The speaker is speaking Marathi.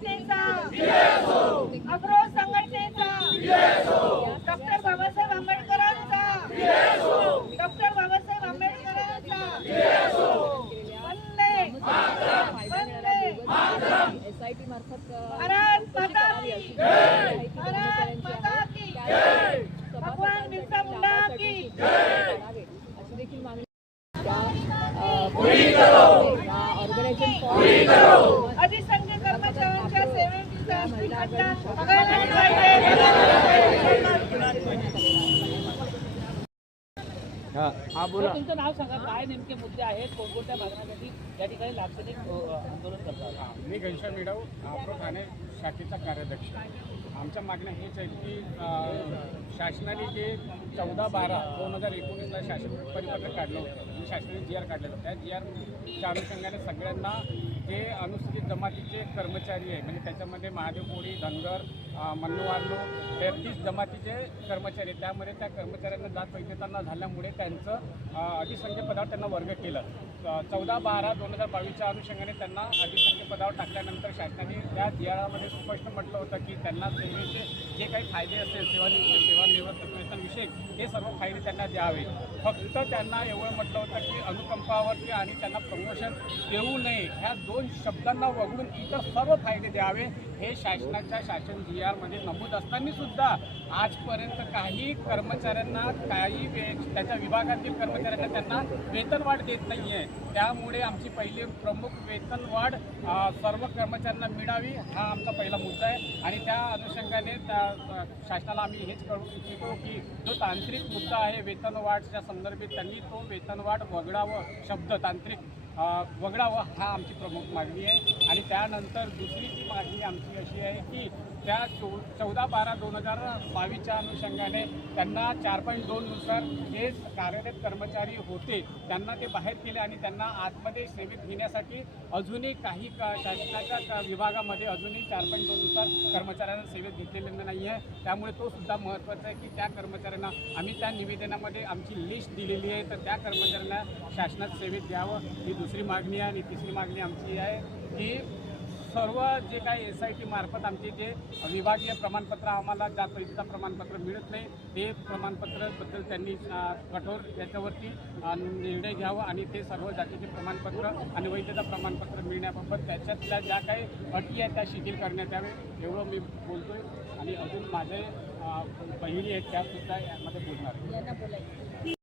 संघटनेचा. अग्रो संघटनेचा. डॉक्टर बाबासाहेब आंबेडकरांचा. डॉक्टर बाबासाहेब आंबेडकरांचा. वंदे. वंदे. एसआयटी मार्फत भारत माता की जय! भारत माता की भगवान बिरसा मुंडा की अशी देखील मागणी ऑर्गनायझेशन बघायला तर तुमचं नाव सांगा. काय नेमके मुद्दे आहेत? कोणकोणत्या मागण्यासाठी या ठिकाणी लाक्षणिक आंदोलन करतात मी घनश्याम मिडव आपरो ठाणे शाखेचा कार्याध्यक्ष आमच्या मागण्या हेच आहेत की शासनाने जे चौदा बारा दोन हजार एकोणीसला शासन परिपत्रक काढलं होतं आणि शासनाने जी आर काढलेलं होतं त्या जी आरच्या अनुषंगाने सगळ्यांना जे अनुसूचित जमातीचे कर्मचारी आहे म्हणजे त्याच्यामध्ये महादेव कोळी धनगर अ, तेहतीस जमातीचे कर्मचारी त्यामध्ये त्या कर्मचाऱ्यांना जात वैद्यताना झाल्यामुळे त्यांचं अधिसंख्य पदावर त्यांना वर्ग केलं. चौदा बारा दोन हजार बावीसच्या अनुषंगाने त्यांना अधिसंख्य पदावर टाकल्यानंतर शासनाने त्या दियाळामध्ये स्पष्ट म्हटलं होतं की त्यांना सेवेचे जे काही फायदे असेल सेवानिवृत्त सेवानिवृत्त वेतनविषयक हे सर्व फायदे त्यांना द्यावे. फक्त त्यांना एवढं म्हटलं होतं की अनुकंपावरती आणि त्यांना प्रमोशन देऊ नये. ह्या दोन शब्दांना वगळून इतर सर्व फायदे द्यावे हे शासनाच्या शासन जी आरमध्ये नमूद असताना सुद्धा आजपर्यंत काही कर्मचाऱ्यांना काही वे त्याच्या विभागातील कर्मचाऱ्यांना त्यांना वेतनवाढ देत नाही आहे त्यामुळे आमची पहिली प्रमुख वेतनवाढ सर्व कर्मचाऱ्यांना मिळावी हा आमचा पहिला मुद्दा आहे. आणि त्या अनुषंगाने त्या शासनाला आम्ही हेच कळू इच्छितो की जो तांत्रिक मुद्दा आहे वेतनवाढच्या संदर्भात त्यांनी तो वेतनवाढ वगळावं शब्द तांत्रिक. वगळावं हा आमची प्रमुख मागणी आहे. आणि त्यानंतर दुसरी जी मागणी आमची अशी आहे की त्या चौ चौदा बारा दोन हजार बावीसच्या अनुषंगाने त्यांना चार पॉईंट दोननुसार जे कार्यरत कर्मचारी होते. त्यांना ते बाहेर केले आणि त्यांना आतमध्ये सेवेत घेण्यासाठी अजूनही काही क शासनाच्या क- विभागामध्ये अजूनही चार पॉईंट दोननुसार कर्मचाऱ्यांना सेवेत घेतलेलं नाही आहे. त्यामुळे तो सुद्धा महत्त्वाचा आहे की त्या कर्मचाऱ्यांना आम्ही त्या निवेदनामध्ये आमची लिस्ट दिलेली आहे. तर त्या कर्मचाऱ्यांना शासनात सेवेत द्यावं. ही दुसरी मागणी आहे आणि तिसरी मागणी आमची आहे की सर्व जे काही एस आय टी मार्फत आमचे जे विभागीय प्रमाणपत्र आम्हाला जात वैधता प्रमाणपत्र मिळत नाही ते प्रमाणपत्राबद्दल त्यांनी कठोर याच्यावरती निर्णय घ्यावा आणि ते सर्व जातीचे प्रमाणपत्र आणि वैधता प्रमाणपत्र मिळण्याबाबत त्याच्यातल्या ज्या काही अटी आहेत त्या शिथिल करण्यात यावे एवढं मी बोलतो आहे आणि अजून माझे बहिणी आहेत त्यासुद्धा यामध्ये बोलणार